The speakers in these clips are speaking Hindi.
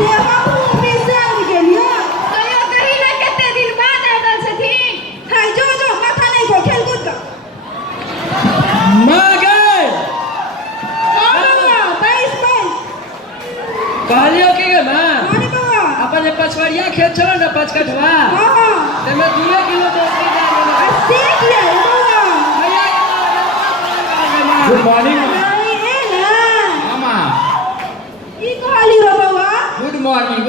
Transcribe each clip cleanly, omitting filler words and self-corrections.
से हम बिसर गेलियो कहियो कही ना कते दिन बाद आदल छथिन हाय जो माथा नहीं को खेल कूद का मां गए हां बउआ 22 कहलियो कि गे मां माने बउआ अपन जे पछवरिया खेत छलो ना पचकठवा हां तेमे 2 किलो दोस्ती जा गेलो देख ले बउआ भैया गुड मॉर्निंग मामा ई कहली रो बउआ गुड मॉर्निंग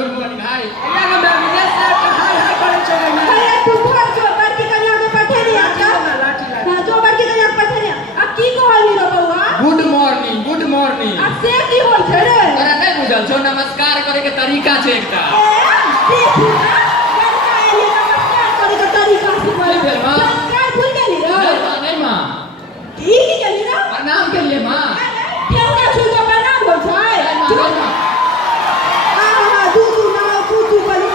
हाय भैया के मैं विदेश से हाय करे छो ना अरे तू घर जो बड़की कन्या के पठे दिया क्या हां जो बड़की कन्या के पठे दिया अब की कहली रो बउआ गुड मॉर्निंग अब से की होल छे रे तोरा नहीं बुझल छो नमस्कार करे के तरीका छै एकटा देखू ना लड़का एली नमस्कार करे के तरीका से बोले नमस्कार भूल गेली रो नहीं मां ई की गेली रो प्रणाम के लिए मां केउना छुई के प्रणाम हो छै तू ना तू बोली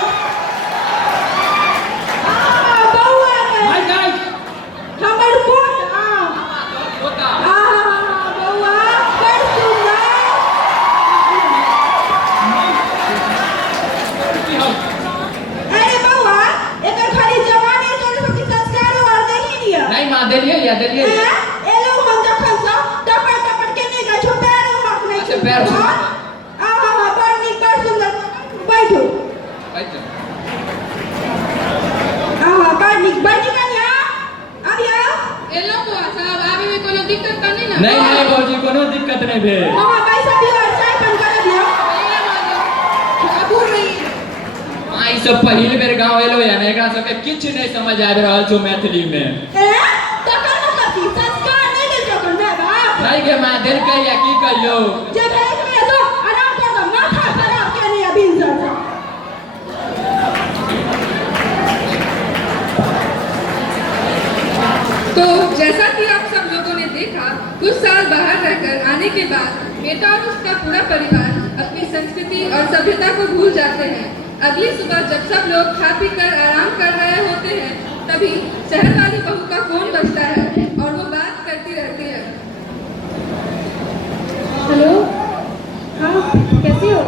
बउआ माय गाइस हमर कोन होता बउआ बड़ सुंदर अरे बउआ एकर खाली जवानी तोरे सबके संस्कार और देही दिया नहीं मां देलिए ए लोग हम जखन से टपट के नहीं गए छो पैर हक नहीं अच्छा, पैर उठा। बड़ नीक बड़ सुंदर बैठो बड़ नीक बैठी कन्या अभी आओ एलो बुआ साहब आबे में कोनो दिक्कत त नहीं ना नहीं भौजी कोनो दिक्कत नहीं भेल मामा पैसा दियो और चाय पान कर दियो बाबू रे मां ई सब पहिल बेर गांव एलो या ने एकरा सबके किछ नहीं समझ आबि रहल छौ मैथिली में तकर मतलब की संस्कार नहीं देल जकर माय बाप नहीं के मां देल के या की कहियो जे भेज में तो आराम कर दो माथा खराब के नहीं अभी जरा तो जैसा कि आप सब लोगों ने देखा कुछ साल बाहर रहकर आने के बाद बेटा और उसका पूरा परिवार अपनी संस्कृति और सभ्यता को भूल जाते हैं। अगली सुबह जब सब लोग खा पी कर आराम कर रहे होते हैं तभी शहर वाली बहू का फोन बजता है और वो बात करती रहती है। हेलो हाँ कैसी हो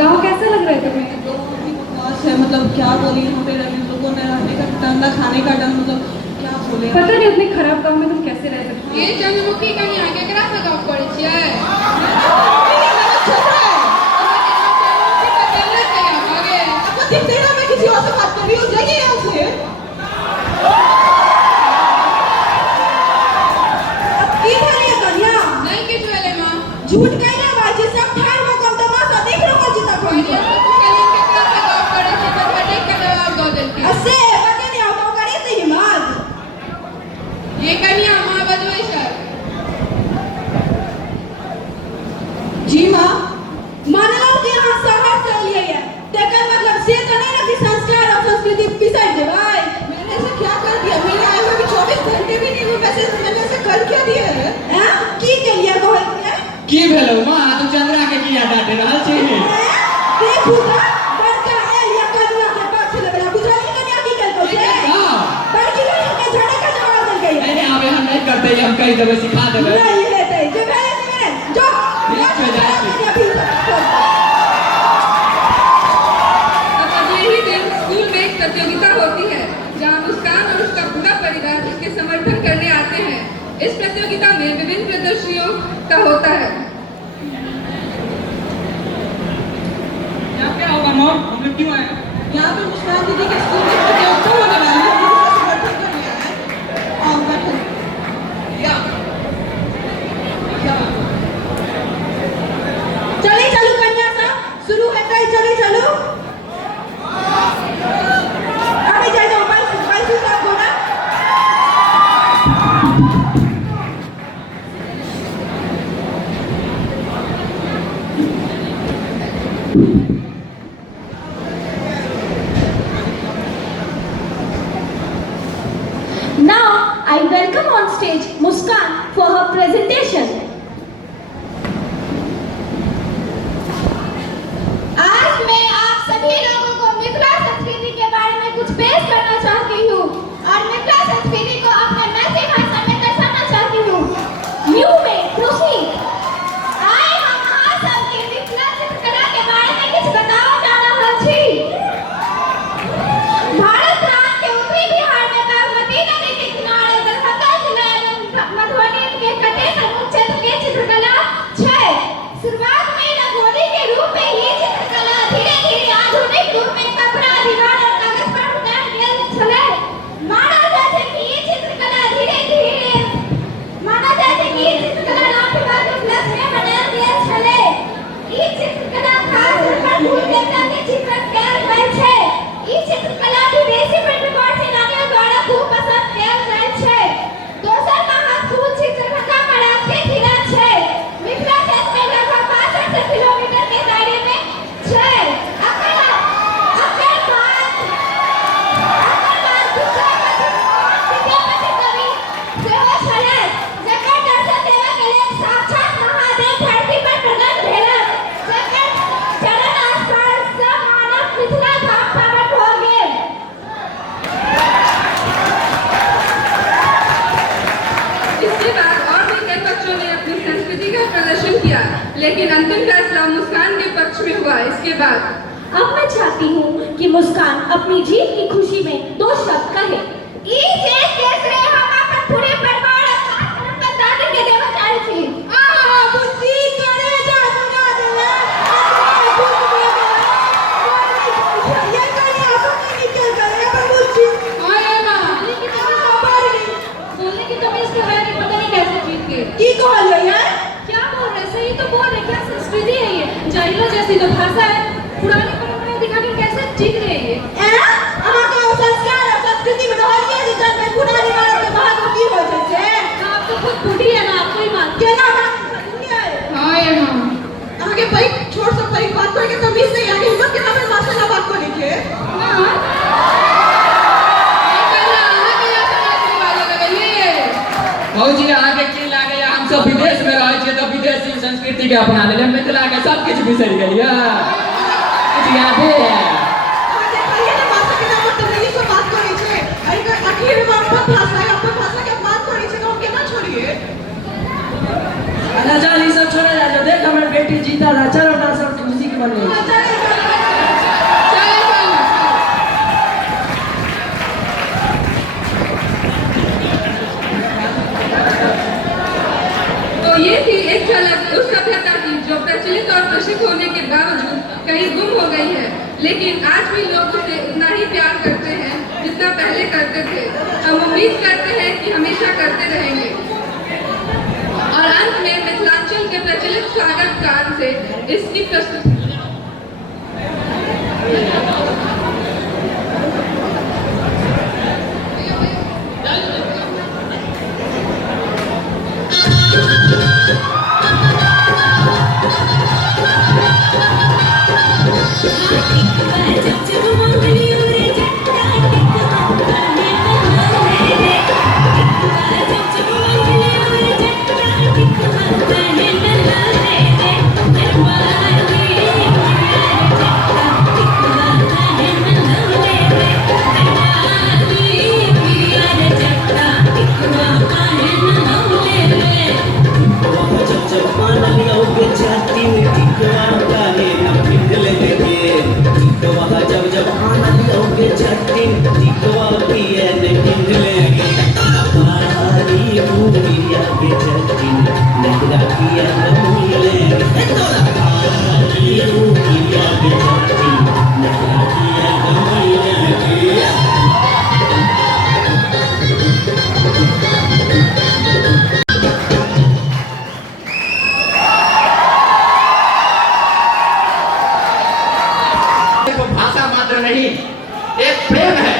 गाँव कैसा लग रहा है तुम्हें है मतलब क्या बोली यहाँ पे लोगों ने रहने का ठंडा खाने का ढंग मतलब क्या बोले पता नहीं उतने खराब गाँव में तुम कैसे रह सकते हो ये चंद्रमुखी कहीं आगे करा से गाँव पड़े छिए तेरा मैं किसी और से बात कर रही हूँ जाइए यहाँ से की भले कन्या नहीं किछ भेले मां झूठ कहले बाजी सब ठार में कम तमाशा देख लो जिता कोई ये तो कलिंग के करा से गाँव पड़े छे पर देख के जवाब दो देती असे बते नहीं आओ करे से हिमाद ये कन्या मां बजबै छै जी मां मान लो कि हां शहर से लिए है तेकर मतलब से तो नहीं ना कि संस्कार और संस्कृति पिसाई दे भाई मैंने ऐसा क्या कर दिया मेरे आए हुए भी 24 घंटे भी नहीं हुए वैसे मैंने ऐसा कर क्या दिया है हैं की के लिए कोई की भेलो मां तू चंद्रा के किया डांटे रहल छी देखू ना बड़का एल या कन्या के पास चले बड़ा बुझाई कन्या की कर को छे बड़की कन्या के झड़े का जवाब दे गई नहीं आबे हम नहीं करते हम कह देबे सिखा देबे नहीं लेते जो भेले से मेरे जो ठीक है, जाए। अब अगले ही दिन स्कूल में एक प्रतियोगिता होती है जहां मुस्कान और उसका पूरा परिवार उसके समर्थन करने आते हैं। इस प्रतियोगिता में विभिन्न प्रदर्शनियों का होता है। यहाँ क्या होगा मॉम हम लोग क्यों आए यहाँ पे मुस्कान दीदी के स्कूल में प्रतियोगिता होने वाली है हम लोग समर्थन करने आए हैं और बैठो या चले चलो कन्या सा शुरू है तो चले चलो अभी जाए जाओ बाइस साहब को ना Now I welcome on stage Muskan for her presentation. आज मैं आप सभी लोगों को मिथिला संस्कृति के बारे में कुछ पेश करना चाहती हूँ और मिथिला संस्कृति को अपने मैथिली भाषा में दर्शाना चाहती हूँ। You may proceed. आज हम आप सबके मिथिला चित्रकला के बारे में लेकिन अंतिम फैसला मुस्कान के पक्ष में हुआ। इसके बाद अब मैं चाहती हूँ कि मुस्कान अपनी जीत की खुशी में 2 शब्द कहे। ई जे केसरे हम अपन पूरे परिवार और दादी के देवा चाहे छी। आहा बुद्धि करे जा सुना देला अरे बुद्धि ये कहीं अपन नहीं निकल गए अपन बुद्धि आए ना लेकिन खबर नहीं बोलने की तमीज तो है नहीं, पता नहीं कैसे जीत गए। की कहले यार क्या बोल रहे, सही तो बोल रहे, क्या संस्कृति है ये, जाइलो जैसी तो भाषा है, पुरानी परंपरा दिखा के कैसे जीत गए ये। अहाँ के संस्कार और संस्कृति में रहलिए जे जब मैं पुरानी वाला के बात की हो जैसे आप तो खुद बूढ़ी है ना, आपको ही मान केना बात दुनिया है। हाँ ये हाँ अहाँ के परी छोड़ सब परी बात करे के तमीज नहीं आगे हम के नाम में माशाल्लाह बात को लिखे भौजी आगे की लागे हम सब विदेश में रहे छे तो विदेशी संस्कृति के अपना ले मिथिला के सब कुछ बिसर गेलिए कुछ यादे है अहाँ के परी के भाषा के नाम पर तमीज को बात करे छे अरे आखिर में अपन भाषा के बात करे छे तो हम केना छोड़िए। अरे चल ये सब छोड़ा जा, देख हमारी बेटी जीता था, चलो ना सब खुशी की बने। तो ये थी एक झलक उस सभ्यता की जो प्रचलित और प्रसिद्ध होने के बावजूद कहीं गुम हो गई है, लेकिन आज भी लोग उसे उतना ही प्यार करते हैं जितना पहले करते थे। हम उम्मीद करते हैं कि हमेशा करते रहेंगे। और अंत में मिथिलांचल के प्रचलित स्वागत गान से इसकी प्रस्तुति भाषा मात्र नहीं, एक प्रेम है,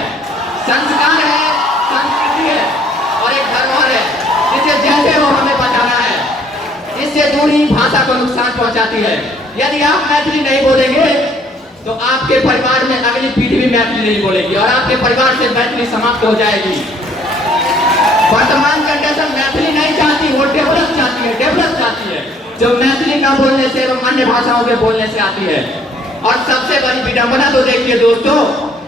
संस्कार है, संस्कृति है और एक धरोहर है जिसे जैसे वो हमें बचाना है। इससे दूरी भाषा को नुकसान पहुंचाती है। यदि आप मैथिली नहीं बोलेंगे तो आपके परिवार में अगली पीढ़ी भी मैथिली नहीं बोलेगी और आपके परिवार से मैथिली समाप्त हो जाएगी। वर्तमान जनरेशन मैथिली नहीं चाहती, वो डेवलप चाहती है, डेवलप चाहती है जो मैथिली न बोलने से एवं अन्य भाषाओं के बोलने से आती है। और सबसे बड़ी विडंबना तो देखिए दोस्तों,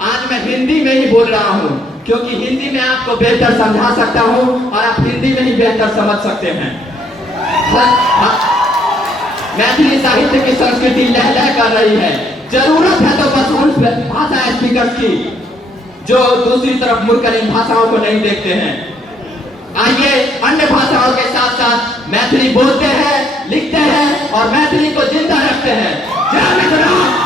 आज मैं हिंदी में ही बोल रहा हूँ क्योंकि हिंदी में आपको बेहतर समझा सकता हूँ और आप हिंदी में ही बेहतर समझ सकते हैं। मैथिली साहित्य की संस्कृति लह लह कर रही है। जरूरत है तो बस उन भाषा स्पीकर्स की जो दूसरी तरफ मुड़कर इन भाषाओं को नहीं देखते हैं। आइए अन्य भाषाओं के साथ साथ मैथिली बोलते हैं, लिखते हैं और मैथिली को जिंदा रखते हैं। जय मिथिला।